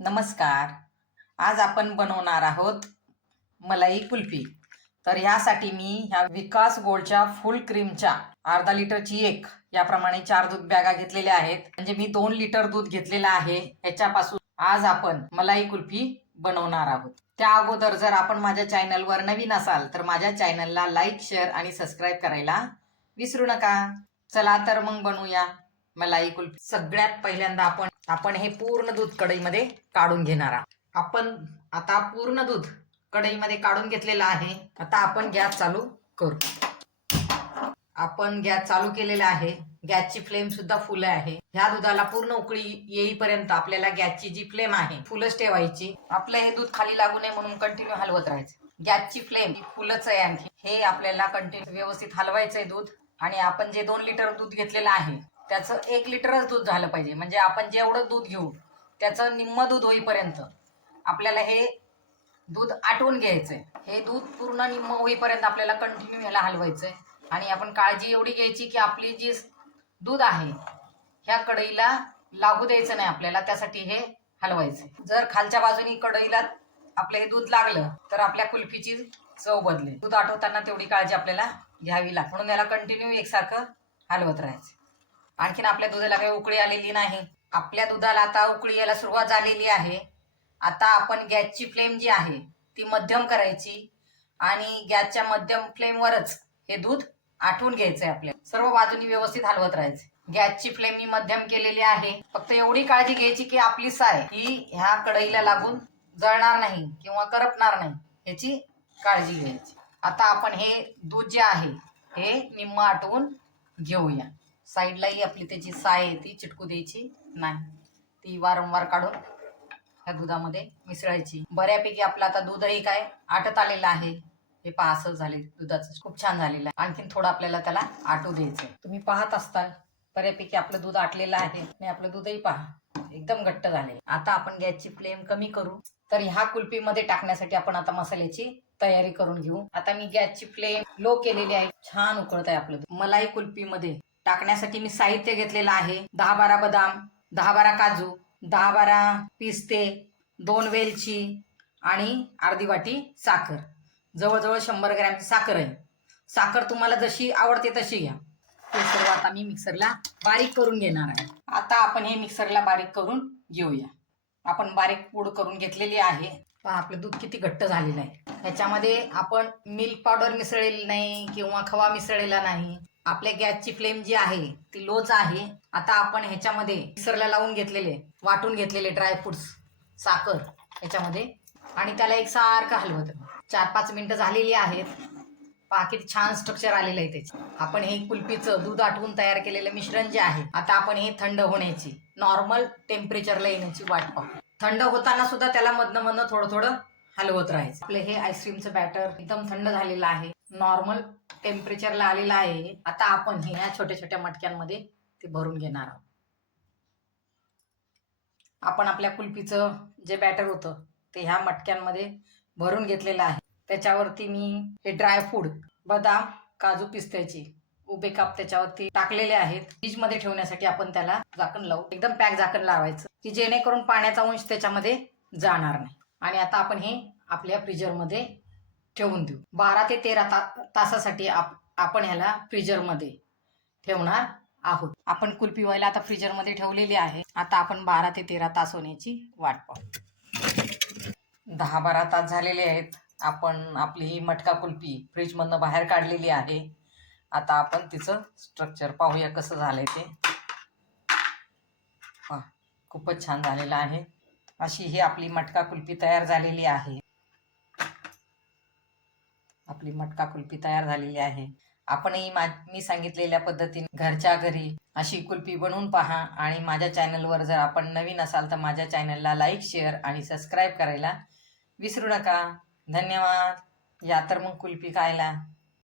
नमस्कार. आज आपण बनवणार आहोत मलाई कुल्फी. तर ह्यासाठी मी ह्या विकास गोल्डच्या फुल क्रीमच्या अर्धा लिटरची एक याप्रमाणे चार दूध बॅगा घेतलेल्या आहेत. म्हणजे मी दोन लिटर दूध घेतलेलं आहे. ह्याच्यापासून आज आपण मलाई कुल्फी बनवणार आहोत. त्या अगोदर जर आपण माझ्या चॅनलवर नवीन असाल तर माझ्या चॅनलला लाईक शेअर आणि सबस्क्राईब करायला विसरू नका. चला तर मग बनवूया मलाई कुल्फी. सगळ्यात पहिल्यांदा आपण आपण हे पूर्ण दूध कढईमध्ये काढून घेणार आहोत. आपण आता पूर्ण दूध कढईमध्ये काढून घेतलेलं आहे. आता आपण गॅस चालू करू. आपण गॅस चालू केलेला आहे. गॅसची फ्लेम सुद्धा फुल आहे. ह्या दुधाला पूर्ण उकळी येईपर्यंत आपल्याला गॅसची जी फ्लेम आहे फुलच ठेवायची. आपलं हे दूध खाली लागू नये म्हणून कंटिन्यू हलवत राहायचं. गॅसची फ्लेम फुलच आहे आणखी. हे आपल्याला कंटिन्यू व्यवस्थित हलवायचंय दूध. आणि आपण जे दोन लिटर दूध घेतलेलं आहे त्याचं एक लिटरच दूध झालं पाहिजे. म्हणजे आपण जेवढं दूध घेऊ त्याचं निम्म दूध होईपर्यंत आपल्याला हे दूध आटवून घ्यायचंय. हे दूध पूर्ण निम्म होईपर्यंत आपल्याला कंटिन्यू ह्याला हलवायचंय. आणि आपण काळजी एवढी घ्यायची की आपली जी दूध आहे ह्या कढईला लागू द्यायचं नाही आपल्याला त्यासाठी हे हलवायचंय. जर खालच्या बाजूनी कढईला आपलं हे दूध लागलं तर आपल्या कुल्फीची चव बदलेल. दूध आठवताना तेवढी काळजी आपल्याला घ्यावी लागते. म्हणून याला कंटिन्यू एकसारखं हलवत राहायचं. आणखीन आपल्या दुधाला काही उकळी आलेली नाही. आपल्या दुधाला आता उकळी यायला सुरुवात झालेली आहे. आता आपण गॅसची फ्लेम जी आहे ती मध्यम करायची आणि गॅसच्या मध्यम फ्लेमवरच हे दूध आठवून घ्यायचंय आपल्याला. सर्व बाजूनी व्यवस्थित हलवत राहायचं. गॅसची फ्लेम मी मध्यम केलेली आहे. फक्त एवढी काळजी घ्यायची की आपली साय ही ह्या कढईला लागून जळणार नाही किंवा करपणार नाही याची काळजी घ्यायची. आता आपण हे दूध जे आहे हे निम्म आटवून घेऊया. साईडलाही आपली त्याची साय आहे ती चिटकू द्यायची नाही. ती वारंवार काढून ह्या दुधामध्ये मिसळायची. बऱ्यापैकी आपलं आता दूधही काय आटत आलेलं आहे. हे पहा असं झाले दुधाचं. खूप छान झालेलं आहे. आणखीन थोडं आपल्याला त्याला आटू द्यायचं तुम्ही पाहत असताल बऱ्यापैकी आपलं दूध आटलेलं आहे. आणि आपलं दूधही पहा एकदम घट्ट झाले आता आपण गॅसची फ्लेम कमी करू. तर ह्या कुल्फीमध्ये टाकण्यासाठी आपण आता मसाल्याची तयारी करून घेऊ. आता मी गॅसची फ्लेम लो केलेली आहे. छान उकळत आहे आपलं दूध. मलाई कुल्फीमध्ये टाकण्यासाठी मी साहित्य घेतलेलं आहे. दहा बारा बदाम दहा बारा काजू दहा बारा पिस्ते दोन वेलची आणि अर्धी वाटी साखर. जवळजवळ शंभर ग्रॅमची साखर आहे. साखर तुम्हाला जशी आवडते तशी घ्या. हे सर्व आता मी मिक्सरला बारीक करून घेणार आहे. आता आपण हे मिक्सरला बारीक करून घेऊया. आपण बारीक पूड करून घेतलेली आहे. पहा आपलं दूध किती घट्ट झालेलं आहे. ह्याच्यामध्ये आपण मिल्क पावडर मिसळलेली नाही किंवा खवा मिसळलेला नाही. आपल्या गॅसची फ्लेम जी आहे ती लोच आहे. आता आपण ह्याच्यामध्ये मिक्सरला लावून घेतलेले वाटून घेतलेले ड्रायफ्रुट्स साखर ह्याच्यामध्ये. आणि त्याला एक सारखं हलवत. चार पाच मिनिटं झालेली आहेत. पहा किती छान स्ट्रक्चर आलेलं आहे त्याचे. आपण हे कुल्फीचं दूध आटवून तयार केलेलं मिश्रण जे आहे आता आपण हे थंड होण्याची नॉर्मल टेम्परेचरला येण्याची वाट पाहू. थंड होताना सुद्धा त्याला मधनं मधनं थोडं थोडं हलवत राहायचं. आपलं हे आईस्क्रीमचं बॅटर एकदम थंड झालेलं आहे. नॉर्मल टेम्परेचरला आलेलं आहे. आता आपण हे या छोट्या छोट्या मटक्यांमध्ये ते भरून घेणार आहोत. आपण आपल्या कुल्फीचं जे बॅटर होतं ते ह्या मटक्यांमध्ये भरून घेतलेलं आहे. त्याच्यावरती मी हे ड्रायफ्रूट बदाम काजू पिस्त्याची उभे काप त्याच्यावरती टाकलेले आहेत. फ्रीजमध्ये ठेवण्यासाठी आपण त्याला झाकण लावू. एकदम पॅक झाकण लावायचं की जेणेकरून पाण्याचा अंश त्याच्यामध्ये जाणार नाही. आणि आता आपण हे आपल्या फ्रीजरमध्ये ठेवून देऊ. बारा ते तेरा ता तासासाठी आप आपण ह्याला फ्रीजरमध्ये ठेवणार आहोत. आपण कुल्फी व्हायला आता फ्रीजरमध्ये ठेवलेली आहे. आता आपण बारा ते तेरा तास होण्याची वाट पाहू. दहा बारा तास झालेले आहेत. आपण आपली ही मटका कुल्फी फ्रीजमधनं बाहेर काढलेली आहे. आता आपण तिचं स्ट्रक्चर पाहूया कसं झालंय ते. खूपच छान झालेलं आहे. अशी ही आपली मटका कुल्फी तयार झालेली आहे. आपली मटका कुल्फी तयार झालेली आहे. आपणही मा मी सांगितलेल्या पद्धतीने घरच्या घरी अशी कुल्फी बनवून पहा आणि माझ्या चॅनलवर जर आपण नवीन असाल तर माझ्या चॅनलला लाईक शेअर आणि सबस्क्राईब करायला विसरू नका. धन्यवाद. या तर मग कुल्फी खायला.